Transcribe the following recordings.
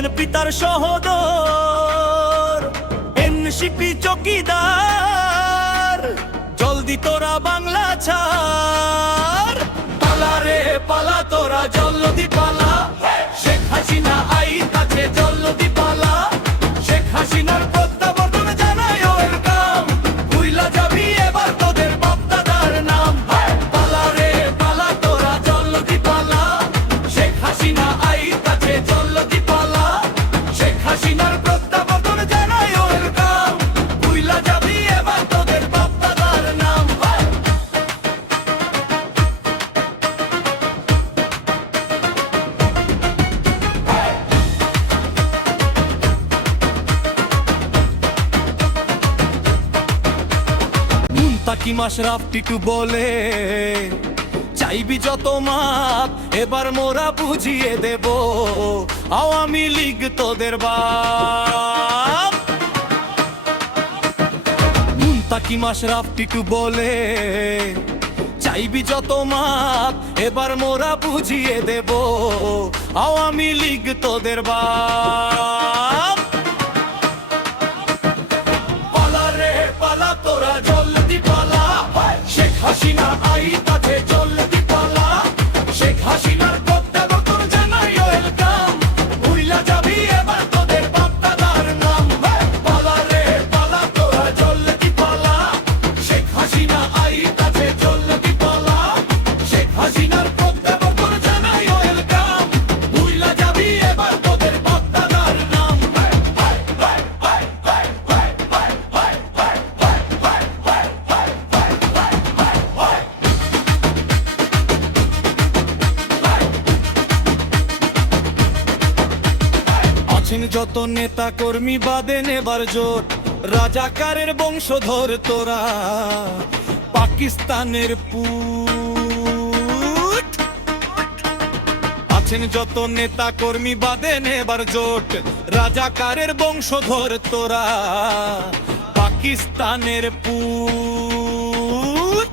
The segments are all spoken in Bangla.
বিএনপি তার সহোদর, এনসিপি চকিদার, জলদি তোরা বাংলা ছাড়। পালা রে পালা তোরা জলদি পালা, শেখ হাসিনা আইন কাছে জলদি পালা। শেখ হাসিনার প্রত্যাবর্তন জানাই ওয়েলকাম, ভুইলা যাবি এবার তোদের বাপ-দাদার নাম। পালা রে পালা তোরা জলদি পালা, শেখ হাসিনা আইন কাছে জলদি পালা। শেখ হাসিনার প্রত্যাবর্তন জানাই ওয়েলকাম, ভুইলা যাবি এবার তোদের বাপ-দাদার নাম। মুনতাকিম আশরাফ টিটু বলে, চাইবি যত মাপ এবার মোরা বুঝিয়ে দেব, আওয়ামী লীগ তোদের বাপ। মুনতাকিম আশরাফ টিটু বলে, চাইবি যত মাপ এবার মোরা বুঝিয়ে দেব, আওয়ামী লীগ তোদের বাপ। পালা রে পালা তোরা জলদি পালা, শেখ হাসিনা আইন কাছে জলদি পালা। শেখ হাসিনার প্রত্যাবর্তন জানাই ওয়েলকাম, ভুইলা যাবি এবার তোদের বাপ-দাদার নাম। পালা রে পালা তোরা জলদি পালা, শেখ হাসিনা আইন কাছে জলদি পালা। শেখ হাসিনার প্রত্যাবর্তন জানাই ওয়েলকাম, ভুইলা যাবি এবার তোদের বাপ-দাদার নাম। আছেন যত নেতা কর্মী বাঁধেন এবার জোট, রাজাকারের বংশধর তোরা পাকিস্তানের পুত। আছেন যত নেতা কর্মী বাঁধেন এবার জোট, রাজাকারের বংশধর তোরা পাকিস্তানের পুত।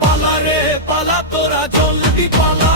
পালা রে পালা তোরা জলদি পালা,